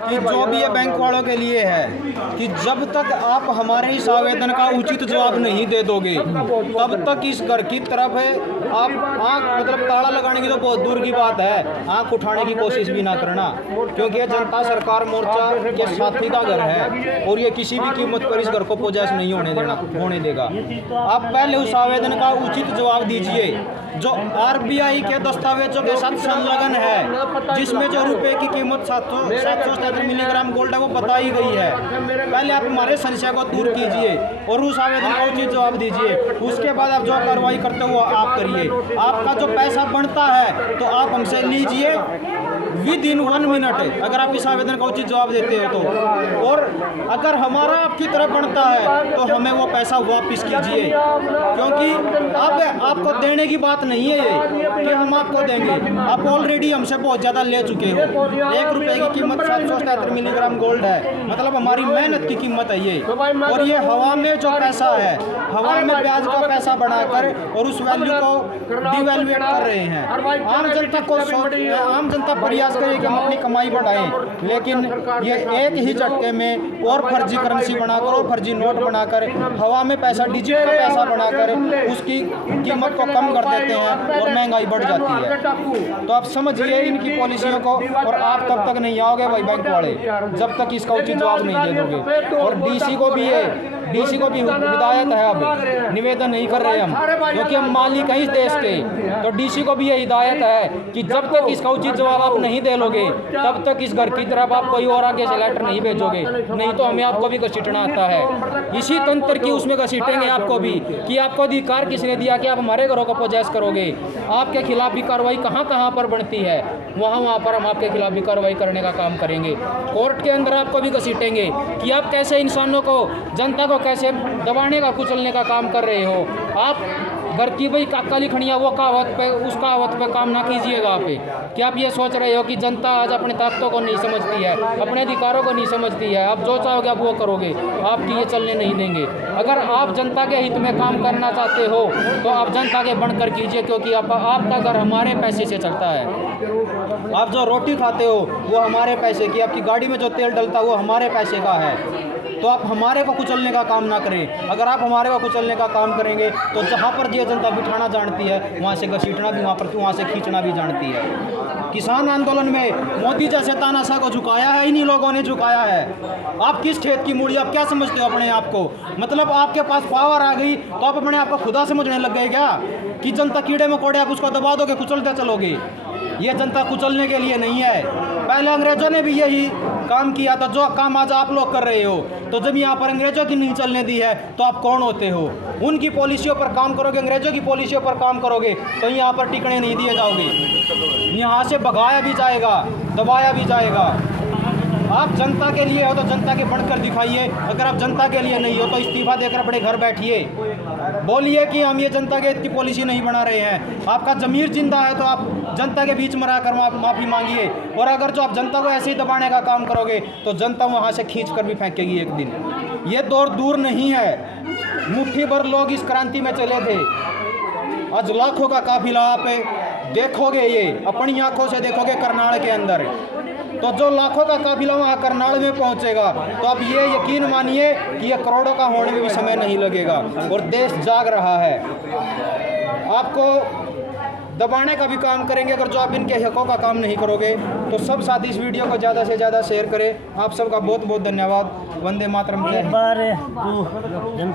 कि जो भी ये बैंक वालों के लिए है कि जब तक आप हमारे इस आवेदन का उचित जवाब नहीं दे दोगे तब तक इस घर की तरफ है आप आँख मतलब ताला लगाने की तो बहुत दूर की बात है, आँख उठाने की कोशिश भी ना करना, क्योंकि ये जनता सरकार मोर्चा के साथी का घर है और ये किसी भी कीमत पर इस घर को पोजेस नहीं होने देगा। आप पहले उस आवेदन का उचित जवाब दीजिए जो आरबीआई के दस्तावेजों के साथ संलग्न है, जिसमें जो रुपए की कीमत 777 मिलीग्राम गोल्ड है वो बताई गई है। पहले आप हमारे संशय को दूर कीजिए और उस आवेदन का उचित जवाब दीजिए, उसके बाद आप जो कार्रवाई करते हो आप करिए। आपका जो पैसा बनता है तो आप हमसे लीजिए विद इन 1 मिनट, अगर आप इस आवेदन का उचित जवाब देते हो तो, और अगर हमारा आपकी तरफ बनता है तो हमें वो पैसा वापस कीजिए, क्योंकि अब आपको देने की बात नहीं है ये कि हम आपको देंगे। आप ऑलरेडी हमसे बहुत ज़्यादा ले चुके हो। 1 रुपये की कीमत 777 मिलीग्राम गोल्ड है, मतलब हमारी मेहनत की कीमत है ये, और ये हवा में जो पैसा है, हवा में ब्याज का पैसा बनाकर और उस वैल्यू को डिवैल्यूएट कर रहे हैं। आम जनता प्रयास करे कि हम अपनी कमाई बढ़ाएं, लेकिन ये एक ही झटके में और फर्जी करेंसी बनाकर और फर्जी नोट बनाकर हवा में पैसा, डिजिटल का पैसा बनाकर उसकी कीमत को कम कर देते हैं और महंगाई बढ़ जाती है। तो आप समझिए इनकी पॉलिसियों को, और आप तब तक नहीं आओगे भाई बैंक वाले जब तक इसका उचित जवाब नहीं दे दोगे। और डीसी को भी हिदायत है, अब निवेदन नहीं कर रहे हम क्योंकि हम मालिक हैं इस देश के, तो डीसी को भी ये हिदायत है कि जब तक इसका उचित जवाब आप नहीं दे लोगे तब तक इस घर की तरफ आप कोई और आगे से लेटर नहीं भेजोगे, नहीं तो हमें आपको भी घसीटना आता है। इसी तंत्र की उसमें घसीटेंगे आपको भी कि आपको अधिकार किसने दिया कि आप हमारे घरों को पोजेस करोगे। आपके खिलाफ भी कार्रवाई कहाँ कहाँ पर बनती है वहाँ पर हम आपके खिलाफ भी कार्रवाई करने का काम करेंगे। कोर्ट के अंदर आपको भी घसीटेंगे कि आप कैसे इंसानों को, जनता को कैसे दबाने का, कुचलने का काम कर रहे हो। आप घर की भाई काली खड़िया वो कहावत पे, उस कहावत पे काम ना कीजिएगा आप कि आप ये सोच रहे हो कि जनता आज अपने ताकतों को नहीं समझती है, अपने अधिकारों को नहीं समझती है, आप जो चाहोगे आप वो करोगे, आपकी ये चलने नहीं देंगे। अगर आप जनता के हित में काम करना चाहते हो तो आप जनता के बनकर कीजिए, क्योंकि आपका घर हमारे पैसे से चलता है। आप जो रोटी खाते हो वो हमारे पैसे की, आपकी गाड़ी में जो तेल डलता है वो हमारे पैसे का है। तो आप हमारे को कुचलने का काम ना करें। अगर आप हमारे को कुचलने का काम करेंगे तो जहाँ पर ये जनता बिठाना जानती है वहाँ से घसीटना भी, वहाँ से खींचना भी जानती है। किसान आंदोलन में मोदी जैसे तानाशाह को झुकाया है, इन्हीं लोगों ने झुकाया है। आप किस खेत की मूड़ी, आप क्या समझते हो अपने आप को? मतलब आपके पास पावर आ गई तो आप अपने आप को खुदा समझने लग गए क्या कि जनता कीड़े मकोड़े आप उसको दबा दोगे, कुचलते चलोगे? ये जनता कुचलने के लिए नहीं है। पहले अंग्रेजों ने भी यही काम किया था जो काम आज आप लोग कर रहे हो। तो जब यहाँ पर अंग्रेजों की नहीं चलने दी है तो आप कौन होते हो? उनकी पॉलिसियों पर काम करोगे, अंग्रेजों की पॉलिसियों पर काम करोगे तो यहाँ पर टिकने नहीं दिए जाओगे, यहाँ से भगाया भी जाएगा, दबाया भी जाएगा। आप जनता के लिए हो तो जनता के बनकर दिखाइए, अगर आप जनता के लिए नहीं हो तो इस्तीफा देकर अपने घर बैठिए, बोलिए कि हम ये जनता के हित की पॉलिसी नहीं बना रहे हैं। आपका ज़मीर जिंदा है तो आप जनता के बीच में रहकर माफ़ी मांगिए, और अगर जो आप जनता को ऐसे ही दबाने का काम करोगे तो जनता वहाँ से खींच कर भी फेंकेगी एक दिन। ये दौर दूर नहीं है, मुट्ठी भर लोग इस क्रांति में चले थे, आज लाखों का काफिला आप देखोगे, ये अपनी आंखों से देखोगे करनाल के अंदर। तो जो लाखों का काफिला वहाँ करनाल में पहुँचेगा तो आप ये यकीन मानिए कि ये करोड़ों का होने में भी समय नहीं लगेगा, और देश जाग रहा है। आपको दबाने का भी काम करेंगे अगर जो आप इनके हकों का काम नहीं करोगे। तो सब साथी इस वीडियो को ज़्यादा से ज़्यादा शेयर करें। आप सबका बहुत बहुत धन्यवाद। वंदे मातरम।